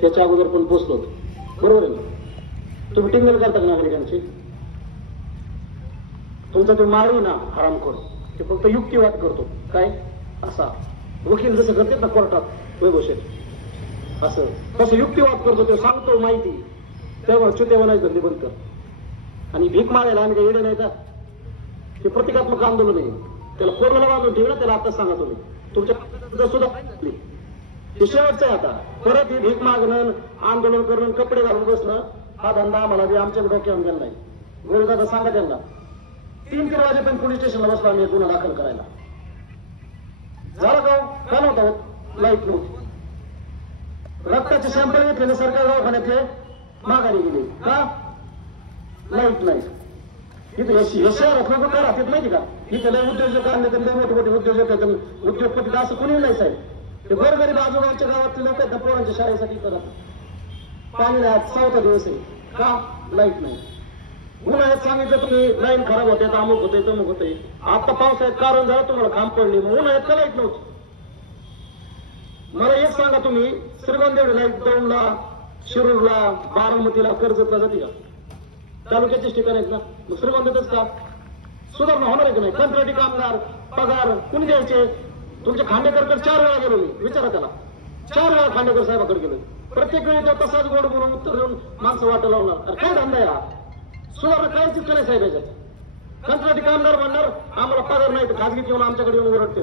त्याच्या अगोदर पण पोचलो होतो, बरोबर आहे ना? तुम्ही टिंगल करता का नागरिकांची? तुमचा तो मारू ना हरामखोर, ते फक्त युक्तिवाद करतो. काय असा वकील जसं करतात ना कोर्टात वैभवशेठ, असं तसं युक्तिवाद करतो. तो सांगतो माहिती, तेव्हा चुत्या म्हणायचं धंदे बंद कर. आणि भीक मागायला आम्ही काही येडे नाही का? ते प्रतिकात्मक आंदोलन आहे, त्याला कोरोनाला बांधून ठेवलं. त्याला आताच सांगा तुम्ही, तुमच्या सुद्धा ते शेवटचं आहे. आता परत ही भीक मागणं, आंदोलन करणं, कपडे घालून बसणं, हा धंदा आम्हाला बी आमच्या डोक्यावर गेला नाही. गोळदादा सांगा त्यांना, 3-3 वाजेपर्यंत पोलीस स्टेशनला बसलो आम्ही गुन्हा दाखल करायला. झालं का नव्हता होत? लाईट नव्हती. रक्ताचे सॅम्पल घेतले ना सरकारी दवाखान्यातले, माघारी गेले का? लाईट नाही. इथे शहरात लोक काय राहतात माहिती का? इथे लय उद्योजक आणले, तर मोठे मोठे उद्योजक आहेत, उद्योगपती असं कोणी नाही साहेब. ते गोरगरीब आजूबाजूच्या गावातले लोक आहेत, पोरांच्या शाळेसाठी करत. पाणी नाही, 6 दिवस आहे का? लाईट नाही. उन्हाळ्यात सांगितलं तुम्ही लाईन खराब होते, अमुक होते, तमुक होते. आता पावसाळ्यात कारण झालं तुम्हाला खांब पडली, मग उन्हाळ्यात का लाईट नव्हती? मला एक सांगा तुम्ही, श्रीगोंदेवडी लाईट दौंडला, शिरूरला, बारामतीला, कर्जतला जाते का? तालुक्याचेच ठिकाण आहेत ना, मग श्रीगोंद्यातच का? सुधारणा होणार आहे की नाही? कंत्राटी कामगार पगार कुणी द्यायचे? तुमच्या खांडेकरकडे 4 वेळा गेलो मी, विचारा त्याला. 4 वेळा खांडेकर साहेबाकडे गेलो. प्रत्येक वेळी तो तसाच गोड बोलून उत्तर देऊन माणसं वाटा लावणार. अरे काय धंदा या? सुधारणा करायचीच का नाही साहेब याच्यात? कंत्राटी कामगार म्हणणार आम्हाला पगार नाही, तर खाजगीत येऊन आमच्याकडे येऊन ओरडते.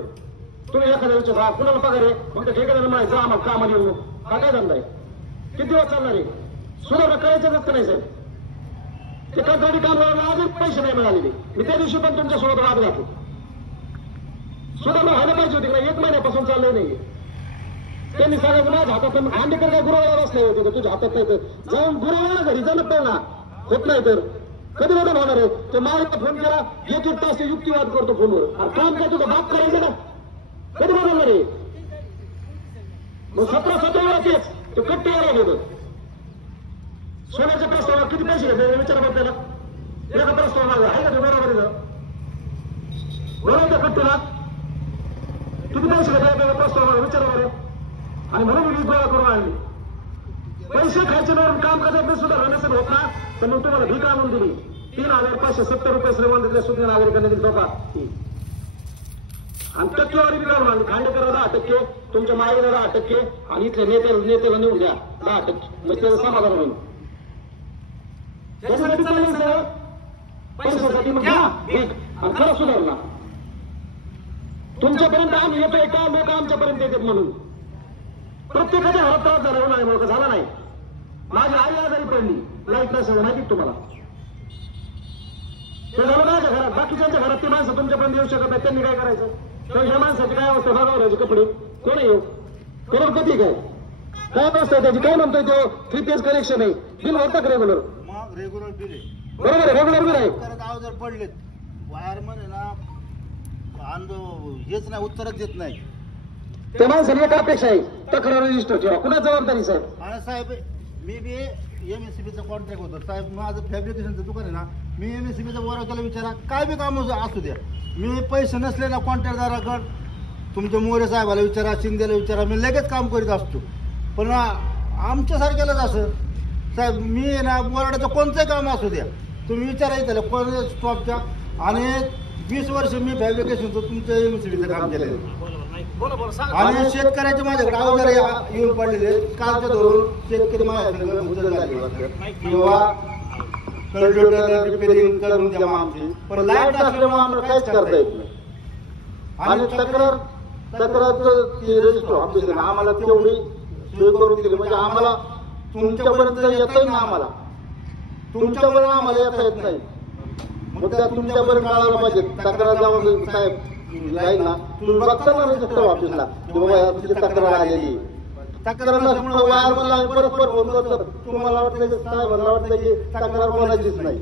तुम्ही एखाद्या विचार कुणाला पगार आहे, मग त्या ठेकेदाराला म्हणायचं आम्हाला कामाला येऊ. हा काय धंदा आहे? किती दिवस चालणार आहे? सुधारणा करायचंच का नाही साहेब? ते कंत्राटी कामगारांना अजून पैसे नाही मिळालेले. मी त्या दिवशी पण तुमच्यासोबत वाद घातलो. सुधारणा व्हायला पाहिजे होती का? 1 महिन्यापासून चाललंय नाही. त्यांनी सांगायचं माझ्या हातात, मग खांडेकर काय गुरुवाला बसले होते का? तुझ्या हातात नाही तर जाऊन गुरुवाला घरी जाणं पाहिजे. होत नाही तर कधी बदल होणार आहे? ते मालकाला फोन केला, 1-1 तास युक्तिवाद करतो फोनवर. काम काय तुझं बाप करायचं ना? कधी बदलणार आहे? मग 17-17 वेळा तेच ते कट्टीवर गेलं. सोन्याच्या प्रस्तावाला किती पैसे घेतले विचारा बघ त्याला. एका प्रस्तावाला आहे का ते बरोबर आहे? बरोबर कट्टीला किती पैसे घेतले प्रस्तावाला विचारा बरं. आणि म्हणून वीज गोळा करून आणली. पैसे खायचे म्हणून काम करण्यात सुद्धा नसेल होत ना, तर मग तुम्हाला भीक आणून दिली. 3,570 रुपये श्रीमंतीतल्या सुज्ञ नागरिकांनी दिली बघा. आणि टक्केवारी बिघडून आणली. खांडेकरला 10%, तुमच्या माईला 10% आणि इथल्या नेत्याला नेऊन द्या 10%. म्हणजे त्याचं समाधान होईल. त्याच्यासाठी चालेल सर, पैशासाठी मग घ्या भीक आणि खरं सुधारणा. तुमच्यापर्यंत आम्ही येतोय का? लोक आमच्यापर्यंत येतात म्हणून. प्रत्येकाच्या घरात त्रास झाला उन्हाळ्यामुळे, झाला नाही. माझी आई आजारी पडली, लाईट नसेल माहिती तुम्हाला. ते झालं माझ्या घरात, बाकीच्या घरात ती माणसं तुमच्यापर्यंत येऊ शकत नाही. त्यांनी काय करायचं? तर ह्या माणसाची काय अवस्था बघावं, कपडे कोण येऊ करोडपती काय अवस्था त्याची? काय म्हणतोय तो 3 फेज कनेक्शन आहे, बिल भरता का रेग्युलर? रेग्युलर बिल आहे, बरोबर आहे, रेग्युलर बिल आहे. अवजर पडलेत वायरमन आहे ना, हेच नाही, उत्तरच देत नाही. त्या माणसाने एक अपेक्षा आहे, तक्रार रजिस्टर ठेवा. कुणा जबाबदारी साहेब? आणि साहेब मी बी MSCBचा कॉन्ट्रॅक्ट होतो साहेब. माझं फॅब्रिकेशनचं दुकान आहे ना, मी MSCBचा बोरा त्याला विचारा काय बी काम असू द्या, मी पैसे नसले ना कॉन्ट्रॅक्टदाराकडं, तुमच्या मोरे साहेबाला विचारा, शिंदेला विचारा, मी लगेच काम करीत असतो. पण आमच्यासारख्यालाच असं साहेब, मी ना बोराडाचं कोणतंही काम असू द्या तुम्ही विचारायचं त्याला कोणत्या स्टॉपच्या. आणि 20 वर्ष मी फॅब्रिकेशनचं तुमच्या MSCBचं काम केलं. आणि शेतकऱ्याचे माझ्याकडे अवजार येऊन पडलेले, कालच्या धरून शेतकरी माझ्याकडे उचल झाले किंवा कल्टिवेटर रिपेरिंग करून द्या आमची. पण लाईट असल्यामुळे आम्हाला काहीच करता येत नाही. आणि तक्रारचं रजिस्टर ऑफिस आम्हाला तेवढी सोय करून दिली, म्हणजे आम्हाला तुमच्यापर्यंत येतही ना, आम्हाला तुमच्यापर्यंत आम्हाला येता येत नाही. मग त्या तुमच्यापर्यंत कळायला पाहिजे. तक्रार जाऊन साहेब जाईल ना, तुम्ही बघता ना रजिस्टर ऑफिसला की बाबा तुमची तक्रार आलेली. तक्रार नसल्यामुळे वायरमनला परस्पर फोन करतो. तुम्हाला वाटतं की साहेबांना वाटतं की तक्रार कोणाचीच नाही,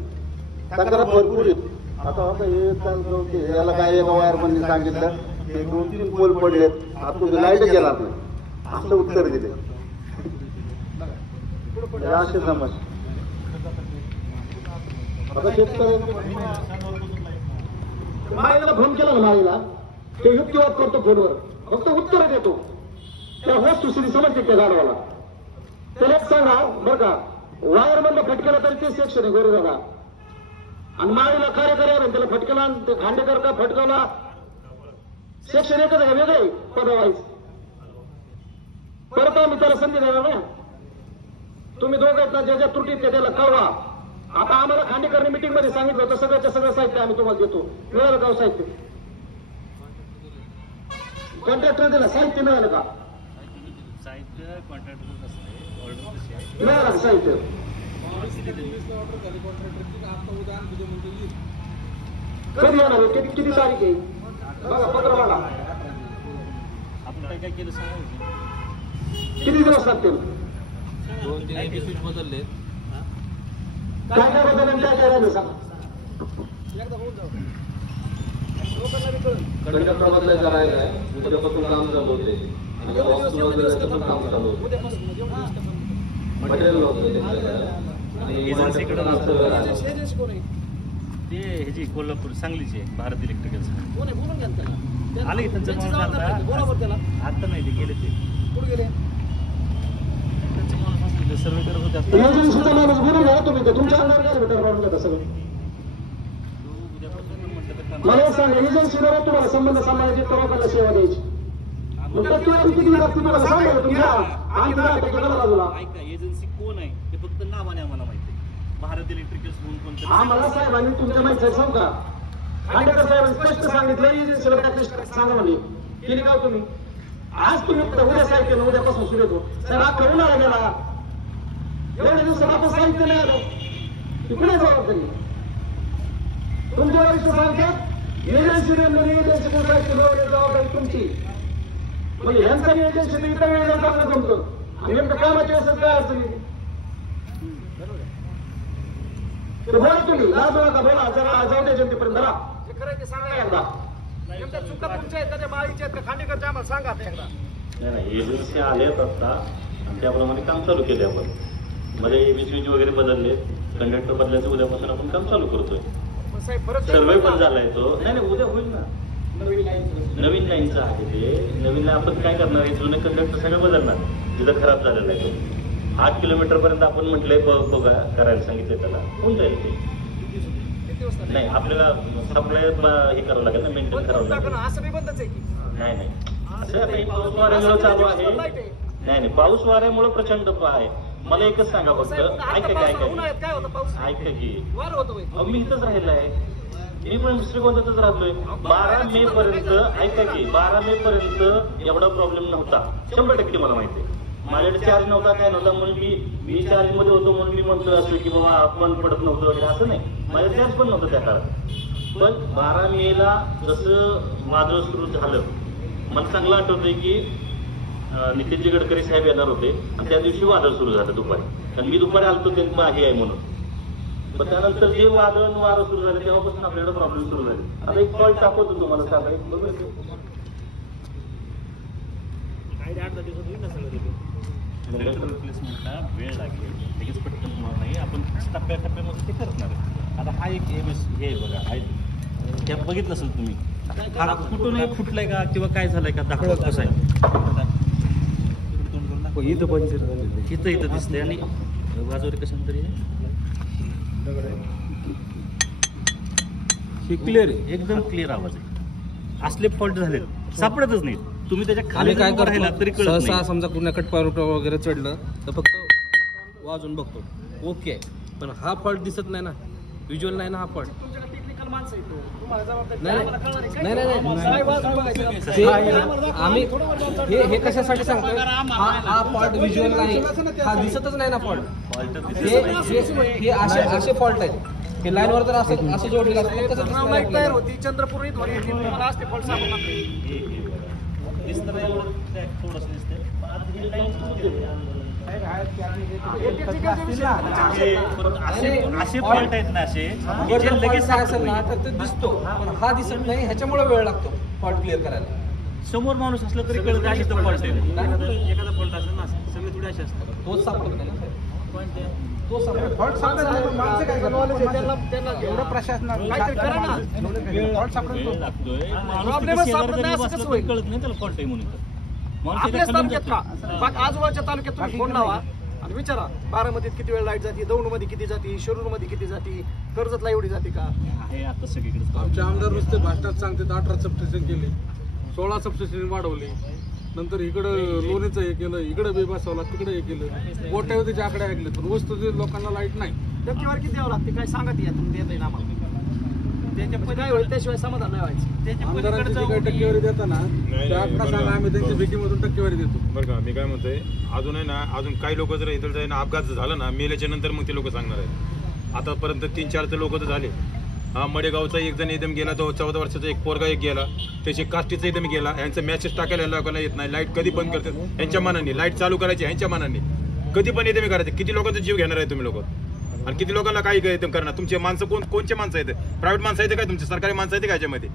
तक्रार भरपूर आहेत. आता होतं हे चालतं की याला काय एका वायरमनने सांगितलं की 2-3 पोल पडलेत, आता तुम्ही लाईट गेलात नाही, असं उत्तर दिले. असे समज आता माईला फोन केला ना, माईला ते युक्तिवाद करतो फोनवर, फक्त उत्तर देतो. त्या वस्तुस्थिती समजते त्या गाडवाला. त्याला एक सांगा बरं का, वायर मधलं फटकेला तरी ते सेक्शन आहे गोरे दादा, आणि माळीला कार्यकारी आहे त्याला फटकेला, आणि ते खांडेकर का फटकावला सेक्शन एकच आहे, वेगळे पदावाईज. परत आम्ही त्याला संधी देणार ना. तुम्ही दोघं आहेत ना, ज्या ज्या त्रुटीत त्याला कळवा. आता आम्हाला खांडेकरने मीटिंग मध्ये सांगितलं होतं सगळ्याच्या सगळं साहित्य आम्ही तुम्हाला देतो. मिळालं का साहित्य? कॉन्ट्रॅक्टर दिला साहित्य मिळालं का? साहित्य कॉन्ट्रॅक्टर असते, ऑर्डर कशी आहे मिळालं का साहित्य? कधी येणार आहे? किती तारीख आहे बघा, पत्र बघा. आपण काय काय केलं सांगा. किती दिवस लागतील? 2-3 स्विच बदलले. काय काय बदल आणि काय काय राहिलं सांगा. कंडक्टर बदलायचा राहिला आहे, उद्यापासून काम चालू होते आणि बॉक्स वगैरेचं पण काम चालू होते. मटेरियल होतं आणि एजन्सीकडे ट्रान्सफर आहे. ते ह्याची कोल्हापूर सांगलीची आहे, भारत इलेक्ट्रिकल्स आले की त्यांचं माणूस आता नाही, ते गेले ते त्यांचं माणूस असतील सर्वे करत होते. एजन्सीचा माणूस बोलून घ्या तुम्ही, ते तुमच्या अंगावर काय भेटायला पाहून घेता सगळं. उद्यापासून म्हटलं तर मला सांगा, एजन्सीवर तुम्हाला संबंध सांभाळायचे तर लोकांना सेवा द्यायची. मग तर तुम्ही किती लागते तुम्हाला सांगा तुमच्या आणि बाजूला. ऐका, एजन्सी कोण आहे ते फक्त नावाने आम्हाला माहिती आहे. भारत इलेक्ट्रिकल्स म्हणून कोणतं आम्हाला साहेबांनी तुमच्या माहिती सांगू का, खांडेकर साहेबांनी स्पष्ट सांगितलं एजन्सीला प्रॅक्टिस सांगा म्हणे. केली का तुम्ही? आज तुम्ही उद्या साहित्य उद्यापासून सुरू होतो साहेब. अख्खा उन्हाळा गेला, एवढ्या दिवसात आपण साहित्य नाही आलो, तिकडे जबाबदारी तुमच्या वरिष्ठ सांगतात. एजन्सी एजन्सी कोण साहित्य मिळवण्याची जबाबदारी तुमची. म्हणजे यांचा एजन्सी तर इतर वेळेला चांगलं जमतं आणि नेमकं कामाच्या वेळेस काय अडचणी ते बोला तुम्ही. लाजू नका, बोला. जरा जाऊ द्या जनतेपर्यंत. जरा जे करायचे सांगा एकदा. नेमक्या चुका तुमच्या आहेत का, त्या माळीच्या आहेत का, खांडेकरच्या आम्हाला सांगा आता एकदा. नाही, एजन्सी आल्यात आता आणि त्याप्रमाणे काम चालू केले आपण. मध्ये स्विच वगैरे बदलले, कंडक्टर बदलायचं उद्यापासून आपण काम चालू करतोय. सर्वे पण झालाय तो. नाही नाही, उद्या होईल ना. नवीन लाईनचं आहे ते. नवीन लाईन आपण काय करणार आहे, जुने कंडक्टर सगळे बदलणार जिथं खराब झालेला आहे तो. 8 किलोमीटर पर्यंत आपण म्हटलंय बघा करायला सांगितलंय, त्याला होऊन जाईल ते. नाही, आपल्याला सप्लाय हे करावं लागेल ना, मेंटेन करावं लागेल. नाही नाही, असं आता पाऊस वाऱ्यामुळे चालू आहे. नाही नाही, पाऊस वाऱ्यामुळे प्रचंड आहे. मला एकच सांगा फक्त, ऐका की ऐका की मी इथंच राहिलं आहे. मी पण श्रीगोंद्यातच राहतोय. 12 मे पर्यंत ऐका की 12 मे पर्यंत एवढा प्रॉब्लेम नव्हता. 100% मला माहिती आहे. माझ्याकडे चार्ज नव्हता, काय नव्हता, म्हणून मी चार्ज मध्ये होतो म्हणून मी म्हणतो असं की बाबा आपण पडत नव्हतं वगैरे, असं नाही. माझं चार्ज पण नव्हतं त्या काळात. पण 12 मेला जसं वादळ सुरू झालं, मला चांगलं आठवतंय की नितीनजी गडकरी साहेब येणार होते आणि त्या दिवशी वादळ सुरू झालं दुपारी. आणि मी दुपारी आलतो त्यांचं आहे म्हणून. पण त्यानंतर जे वादळ वारं सुरू झाले तेव्हापासून आपल्याकडे प्रॉब्लेम सुरू झाले. आता एक फॉल्ट दाखवतो तुम्हाला सांगायचं बरोबर. कंडक्टर रिप्लेसमेंटला वेळ लागेल, लगेच पटकन होणार नाही. आपण टप्प्याटप्प्यामध्ये ते करणार आहे. आता हा एक हे बघा, त्या बघितलं असेल तुम्ही, हा कुठून फुटलाय का किंवा काय झालंय का दाखवत कसं आहे. इथं दिसतंय आणि बाजूला कसं तरी क्लिअर आहे, एकदम क्लिअर आवाज आहे. असले फॉल्ट झाले सापडतच नाहीत. तुम्ही त्याच्या खाली काय राहिला तरी कळत नाही. समजा कुठल्या कटपावर वगैरे चढलं तर फक्त वाजून बघतो ओके आहे, पण हा फॉल्ट दिसत नाही ना, व्हिज्युअल नाही ना हा फॉल्ट. आम्ही हे कशासाठी सांगतो, हा फॉल्ट व्हिज्युअल नाही, हा दिसतच नाही ना फॉल्ट. हे असे फॉल्ट आहेत. हे लाईनवर जर असं जोडलेलं असतं चंद्रपूर असे फॉल्ट आहेत ना, असे लगेच असेल ना तर ते दिसतो, पण हा दिसत नाही. ह्याच्यामुळे वेळ लागतो फॉल्ट क्लिअर करायला. समोर माणूस असला तरी कळत अशी तर फॉल्ट आहे. एखादा फॉल्ट असेल ना, सगळे थोडे असे असतात. तोच सापडत नाही ना, तो सापडत. फॉल्ट आपल्याच तालुक्यात का आजूबाजूच्या तालुक्यात तुम्ही फोन लावा, आणि विचारा बारामतीत किती वेळ लाईट जाते, दौंडमध्ये किती जाते, शिरूरमध्ये किती जाते, कर्जतला एवढी जाते का? आहे आता सगळीकडे. आमचे आमदार नुसते भाषणात सांगतात 18 सबस्टेशन केले, 16 सबस्टेशन वाढवले, नंतर इकडं लोणीचं हे केलं, इकडं बी बसवला, तिकडे हे केलं, कोट्यावधीचे आकडे ऐकले, पण वस्तू लोकांना लाईट नाही. टक्केवारी किती द्यावं लागते काय सांगा ती, तुम्ही देत ना आम्हाला. काय होईल त्याशिवाय समाधान नाही व्हायचं. आमदारांची जी काही टक्केवारी देताना त्या आकडा सांगा, आम्ही त्यांच्या भीतीमधून टक्केवारी देतो. बरं का, मी काय म्हणतोय, अजून आहे ना, अजून काही लोक जर इथं जाईना अपघात झाला ना, मेल्याच्या नंतर मग ते लोक सांगणार आहेत. आतापर्यंत 3-4 तर लोक तर झाले. हा मडेगावचा एक जण एकदम गेला, तो 14 वर्षाचा एक पोरगा एक गेला, त्याचे काष्टीचा एकदम गेला. यांचा मेसेज टाकायला लोकांना येत नाही. लाईट कधी बंद करतात यांच्या मनाने, लाईट चालू करायची यांच्या मनाने, कधी पण एकदम करायचं. किती लोकांचा जीव घेणार आहे तुम्ही लोक, आणि किती लोकांना काही एकदम करणार. तुमचे माणसं कोणचे माणसं आहेत? प्रायव्हेट माणसं आहेत काय तुमचे? सरकारी माणसं आहेत का याच्यामध्ये?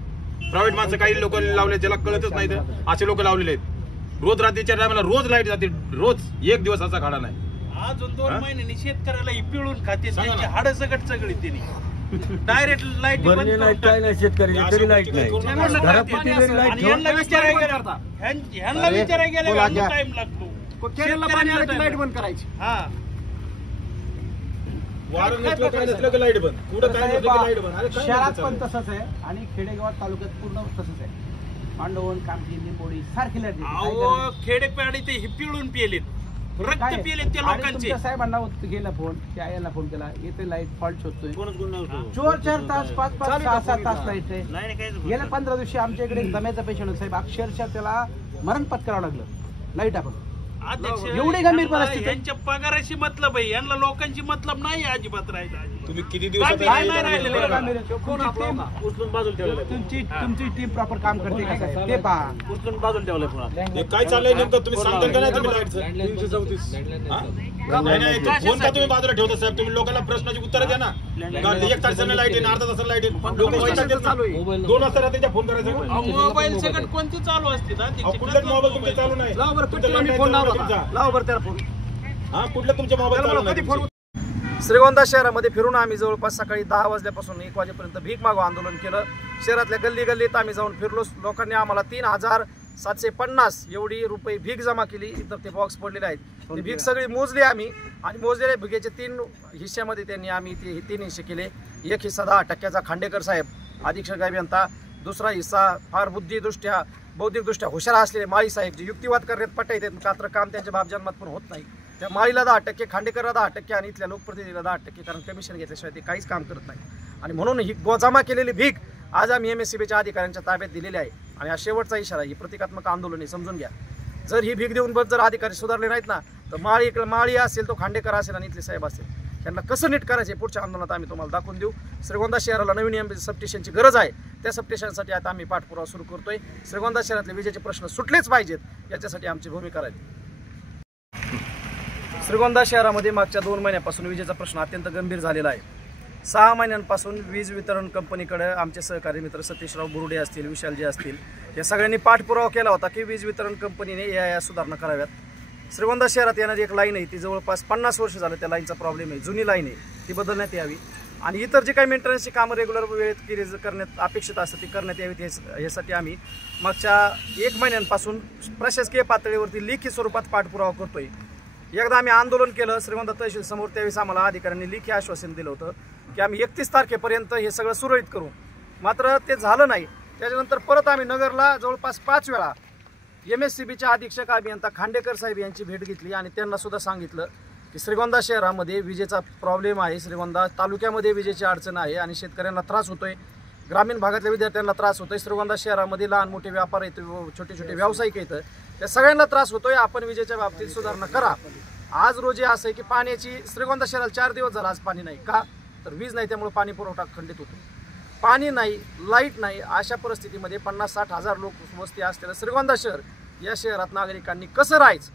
प्रायव्हेट माणसं काही लोक लावले ज्याला कळतच नाही, असे लोक लावलेले आहेत. रोज रात्रीच्या टायमाला रोज लाईट जाते, रोज, एक दिवस असा खाडा नाही. अजून 2 महिन्यांनी शेतकऱ्याला ही पिळून खाते, त्यांची हाडं सगळं सगळी त्यांनी डायरेक्ट लाईट काय नाही, शेतकरी तरी लाईट नाही, घरापट्टी जरी लाईट ह्यांना विचारायला गेला टाइम लागतो. केरळला पाणी आलं की लाईट बंद करायची. हा वारं नसलं काय नसलं की लाईट बंद, कुठं काय नसलं की लाईट बंद. अरे काय शहरात बोलताय? पण तसंच आहे आणि खेडेगावात तालुक्यात पूर्ण तसंच आहे. पांडवण, कामठी, लिंबोडी सारखी लाईट गेली. अहो खेडेपाडी ते पिळून पेलेत, रक्त काय? पेलेत त्या आणि लोकांचे. तुमच्या साहेबांना गेला फोन, त्या आईला फोन केला, येते लाईट फॉल्ट शोधतोय. 4-4 तास, 5-5, 6-6 तास लाईट आहे. नाही काय गेल्या 15 दिवशी आमच्या इकडे एक दम्याचा पेशंट होता साहेब, अक्षरशः त्याला मरण पत्करावं लागलं लाईट आपण. अध्यक्ष एवढी गंभीर परिस्थिती. यांच्या पगाराशी मतलब आहे, यांना लोकांची मतलब नाही अजिबात राहिला. तुम्ही किती दिवसात काय नाही राहिलेलं आहे. तुमची टीम प्रॉपर काम करते का साहेब ते पहा. हे काय चाललंय नेमकं? तुम्ही सांगता का नाही तुम्ही लाईटचं? 334 नाही, फोन का तुम्ही बाजूला ठेवता साहेब? तुम्ही लोकांना प्रश्नाची उत्तर द्या ना. 1 तासाने लाईट येईल, अर्धा तासाने लाईट येईल, लोक चालू आहे. 2 वाजता रात्रीच्या फोन करायचा. मोबाईल सगळं कोणते चालू असते ना, कुठल्याच मोबाईल तुमचे चालू नाही. लावा बरं कुठला फोन लावला, लावा बरं त्याला फोन. हा, कुठलं तुमच्या मोबाईल चालू नाही? श्रीगोंदा शहरामध्ये फिरून आम्ही जवळपास सकाळी 10 वाजल्यापासून 1 वाजेपर्यंत भीक मागो आंदोलन केलं. शहरातल्या गल्ली गल्लीत आम्ही जाऊन फिरलो. लोकांनी आम्हाला 3,750 एवढी रुपये भीक जमा केली. इतर ते बॉक्स पडलेले आहेत, ती भीक सगळी मोजली आम्ही, आणि मोजलेल्या भिकेचे 3 हिस्स्यामध्ये त्यांनी आम्ही ते 3 हिस्से केले. एक हिस्सा 10% खांडेकर साहेब अधीक्षक अभियंता, दुसरा हिस्सा फार बुद्धिदृष्ट्या बौद्धिकदृष्ट्या हुशार असलेले माळी साहेब, जे युक्तिवाद करण्यात पट्टा येतात, मात्र काम त्यांच्या बापजन्मात पण होत नाही. त्या माळीला 10%, खांडेकरला 10% आणि इथल्या लोकप्रतिनिधीला 10%, कारण कमिशन घेतल्याशिवाय ते काहीच काम करत नाही. आणि म्हणून ही जमा केलेली भीक आज आम्ही MSCBच्या अधिकाऱ्यांच्या ताब्यात दिलेली आहे. आणि हा शेवटचा इशारा, ही प्रतिकात्मक आंदोलन आहे, समजून घ्या. जर ही भीक देऊन जर अधिकारी सुधारले नाहीत ना, तर माळी असेल, तो खांडेकर असेल आणि इथले साहेब असेल, त्यांना कसं नीट करायचे पुढच्या आंदोलनात आम्ही तुम्हाला दाखवून देऊ. श्रीगोंदा शहराला नवीन सबस्टेशनची गरज आहे. त्या सबस्टेशनसाठी आता आम्ही पाठपुरावा सुरू करतोय. श्रीगोंदा शहरातले विजेचे प्रश्न सुटलेच पाहिजेत, याच्यासाठी आमची भूमिका राहील. श्रीगोंदा शहरामध्ये मागच्या 2 महिन्यापासून विजेचा प्रश्न अत्यंत गंभीर झालेला आहे. 6 महिन्यांपासून वीज वितरण कंपनीकडे आमचे सहकारी मित्र सतीशराव बुरुडे असतील, विशालजी असतील, या सगळ्यांनी पाठपुरावा केला होता की वीज वितरण कंपनीने या सुधारणा कराव्यात. श्रीगोंदा शहरात येणारी एक लाईन आहे, ती जवळपास 50 वर्ष झालं त्या लाईनचा प्रॉब्लेम आहे, जुनी लाईन आहे, ती बदलण्यात यावी. आणि इतर जे काही मेंटेनन्सची कामं रेग्युलर वेळेत करण्यात अपेक्षित असतं ती करण्यात यावीत. यासाठी आम्ही मागच्या 1 महिन्यांपासून प्रशासकीय पातळीवरती लेखी स्वरूपात पाठपुरावा करतोय. एकदा आम्ही आंदोलन केलं श्रीगोंदा तहसील समोर, त्यावेळेस आम्हाला अधिकाऱ्यांनी लेखी आश्वासन दिलं होतं की आम्ही 31 तारखेपर्यंत हे सगळं सुरळीत करू, मात्र ते झालं नाही. त्याच्यानंतर परत आम्ही नगरला जवळपास 5 वेळा MSCBच्या अधीक्षक अभियंता खांडेकर साहेब यांची भेट घेतली आणि त्यांना सुद्धा सांगितलं की श्रीगोंदा शहरामध्ये विजेचा प्रॉब्लेम आहे, श्रीगोंदा तालुक्यामध्ये विजेची अडचण आहे आणि शेतकऱ्यांना त्रास होतोय, ग्रामीण भागातल्या विद्यार्थ्यांना त्रास होतोय, श्रीगोंदा शहरामध्ये लहान मोठे व्यापार आहेत, छोटे छोटे व्यावसायिक आहेत, त्या सगळ्यांना त्रास होतोय. आपण विजेच्या बाबतीत सुधारणा करा. आज रोजी असं आहे की पाण्याची श्रीगोंदा शहराला 4 दिवस झाला आज पाणी नाही. का तर वीज नाही, त्यामुळे पाणी पुरवठा खंडित होतो. पाणी नाही, लाईट नाही, अशा परिस्थितीमध्ये 50-60 हजार लोक वस्ती असलेलं श्रीगोंदा शहर, या शहरात नागरिकांनी कसं राहायचं?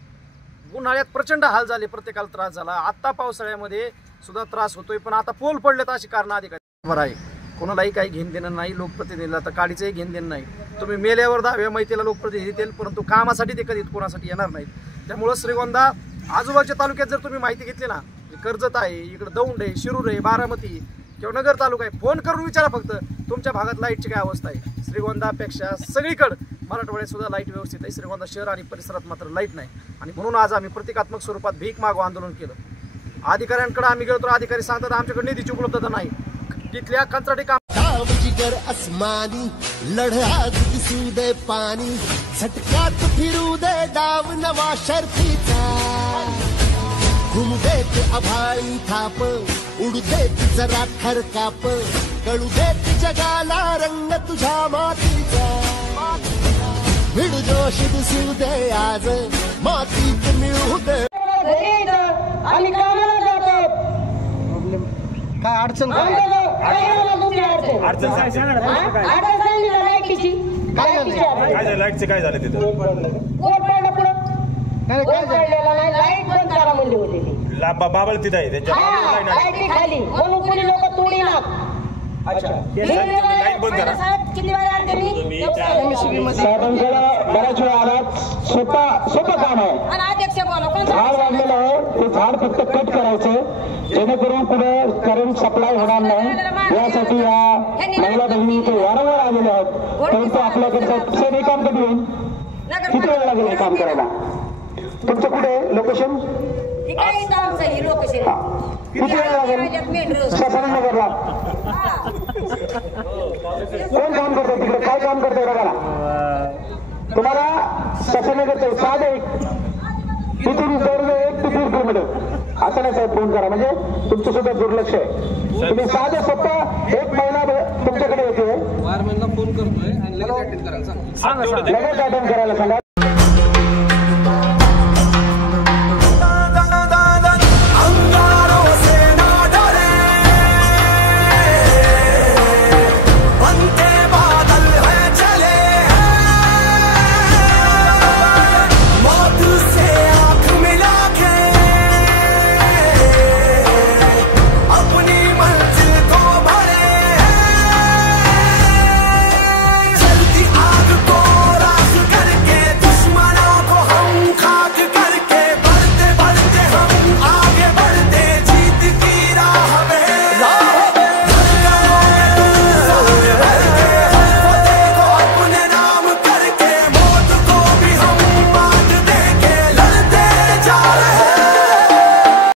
उन्हाळ्यात प्रचंड हाल झाले, प्रत्येकाला त्रास झाला. आत्ता पावसाळ्यामध्ये सुद्धा त्रास होतोय, पण आता पोल पडलेत अशी कारण अधिकारी बरं आहे. कोणालाही काही घेणं देणं नाही, लोकप्रतिनिधीला तर काडीचंही घेणं देणं नाही. तुम्ही मेल्यावर 10व्या माहितीला लोकप्रतिनिधी देतील, परंतु कामासाठी ते कधी कोणासाठी येणार नाहीत. त्यामुळं श्रीगोंदा आजूबाजूच्या तालुक्यात जर तुम्ही माहिती घेतली ना, कर्जत आहे, इकडे दौंड आहे, शिरूर आहे, बारामती किंवा नगर तालुका आहे, फोन करून विचारा फक्त तुमच्या भागात लाईटची काय अवस्था आहे. श्रीगोंदापेक्षा सगळीकडे मराठवाड्यात सुद्धा लाईट व्यवस्थित आहे. श्रीगोंदा शहर आणि परिसरात मात्र लाईट नाही आणि म्हणून आज आम्ही प्रतिकात्मक स्वरूपात भीक मागो आंदोलन केलं. अधिकाऱ्यांकडे आम्ही गेलो तर अधिकारी सांगतात आमच्याकडे निधीची उपलब्धता नाही. तिथल्या कंत्राटी काम जिगर अस्मानी लढा दिसू दे पाणी झटक्यात फिरू दे डाव नवा शर्तीचा घुमू देत आभाळी थाप उडू देत जरा थरकाप कळू देत जगाला रंग तुझ्या मातीचा भिड जोश दिसू दे आज मातीत मिळू दे. आम्ही कामाला जातो. काय अडचण काय लाईटचं काय झालं तिथं लाईट बंद करा म्हणली होती ती बाबळ तिथं आहे त्यांच्या खाली म्हणून कोणी लोक तोडी ना. लाईट बंद करा. साहेबांकडे बऱ्याच वेळा आलात. सोपं काम आहे. झाड वाढलेलं आहे ते झाड फक्त कट करायचं जेणेकरून पुढे करंट सप्लाय होणार नाही. यासाठी या महिला बहिणी ते वारंवार आलेले आहेत. परंतु आपल्याकडे हे काम कधी होईल? किती वेळ लागेल हे काम करायला? तुमचं कुठे लोकेशन? किती वेळ लागेल? शासननगरला कोण काम करतं तिकडे? काय काम करतंय बघा. तुम्हाला शासननगरचं साधे तिथून जवळ 1 ते 3 किलोमीटर असं नाही साहेब फोन करा म्हणजे तुमचं सुद्धा दुर्लक्ष आहे. तुम्ही साधं सोपं 1 महिना तुमच्याकडे येते वायरमॅनला फोन करतोय आणि लगेच अटेंड करायला सांगा. लगेच अटेंड करायला सांगा.